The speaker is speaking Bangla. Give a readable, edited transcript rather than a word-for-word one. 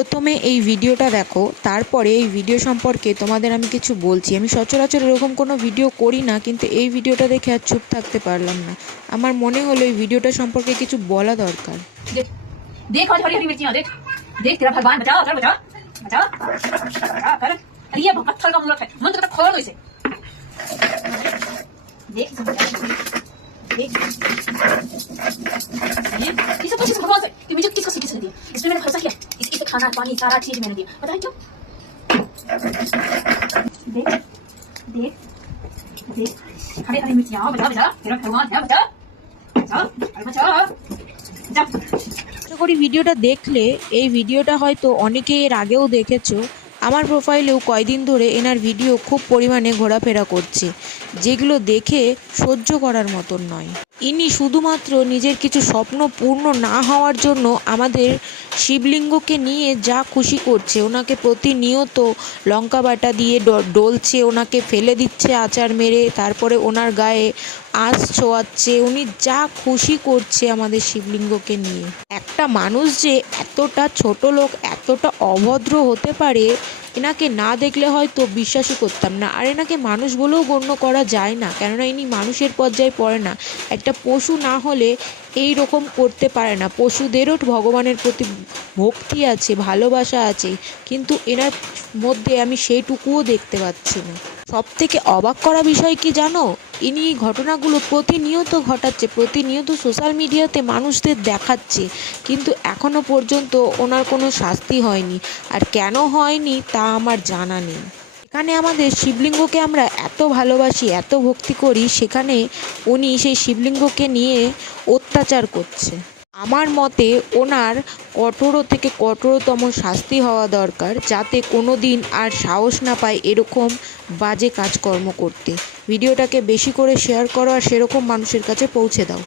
প্রথমে এই ভিডিওটা দেখো, তারপরে এই ভিডিও সম্পর্কে তোমাদের আমি কিছু বলছি। আমি সচরাচর এরকম কোনো ভিডিও করি না, কিন্তু এই ভিডিওটা দেখে আর চুপ থাকতে পারলাম না। আমার মনে হলো এই ভিডিওটা সম্পর্কে কিছু বলা দরকার। देख और हरी हरी मिर्चियां देख देख तेरा भगवान बचाओ कर बचाओ बचाओ बचाओ कर। अरे ये पत्थर का मुलक है मन तो खोल इसे देख देख ये सब कुछ भगवान से तू मुझे किसको किसने दिया? इसमें मैंने भरोसा किया, इससे खाना पानी सारा चीज मैंने दिया, पता है क्यों? देख देख देख हरी हरी मिर्चियां बचा बचा तेरा भगवान है बचा बचाओ बचाओ बचाओ। আশা করি ভিডিওটা দেখলে। এই ভিডিওটা হয়তো অনেকেই এর আগেও দেখেছো। আমার প্রোফাইলেও কয়দিন ধরে এনার ভিডিও খুব পরিমাণে ঘোরাফেরা করছে, যেগুলো দেখে সহ্য করার মতন নয়। ইনি শুধুমাত্র নিজের কিছু স্বপ্ন পূর্ণ না হওয়ার জন্য আমাদের শিবলিঙ্গকে নিয়ে যা খুশি করছে, ওনাকে প্রতিনিয়ত লঙ্কা বাটা দিয়ে ডলছে, ওনাকে ফেলে দিচ্ছে আচার মেরে, তারপরে ওনার গায়ে আঁশ ছোঁয়াচ্ছে। উনি যা খুশি করছে আমাদের শিবলিঙ্গকে নিয়ে। একটা মানুষ যে এতটা ছোট লোক, এতটা অভদ্র হতে পারে, এনাকে না দেখলে হয়তো বিশ্বাসই করতাম না। আর এনাকে মানুষ বলেও গণ্য করা যায় না, কেননা ইনি মানুষের পর্যায়ে পড়ে না। একটা পশু না হলে এই রকম করতে পারে না। পশুদেরও ভগবানের প্রতি ভক্তি আছে, ভালোবাসা আছে, কিন্তু এনার মধ্যে আমি সেইটুকুও দেখতে পাচ্ছি না। সব থেকে অবাক করা বিষয় কি জানো? ইনি এই ঘটনাগুলো প্রতিনিয়ত ঘটাচ্ছে, প্রতিনিয়ত সোশ্যাল মিডিয়াতে মানুষদের দেখাচ্ছে, কিন্তু এখনও পর্যন্ত ওনার কোনো শাস্তি হয়নি। আর কেন হয়নি তা আমার জানা নেই। এখানে আমাদের শিবলিঙ্গকে আমরা এত ভালোবাসি, এত ভক্তি করি, সেখানে উনি সেই শিবলিঙ্গকে নিয়ে অত্যাচার করছে। আমার মতে ওনার কঠোর থেকে কঠোরতম শাস্তি হওয়া দরকার, যাতে কোনো দিন আর সাহস না পায় এরকম বাজে কাজকর্ম করতে। ভিডিওটাকে বেশি করে শেয়ার করো আর সেরকম মানুষের কাছে পৌঁছে দাও।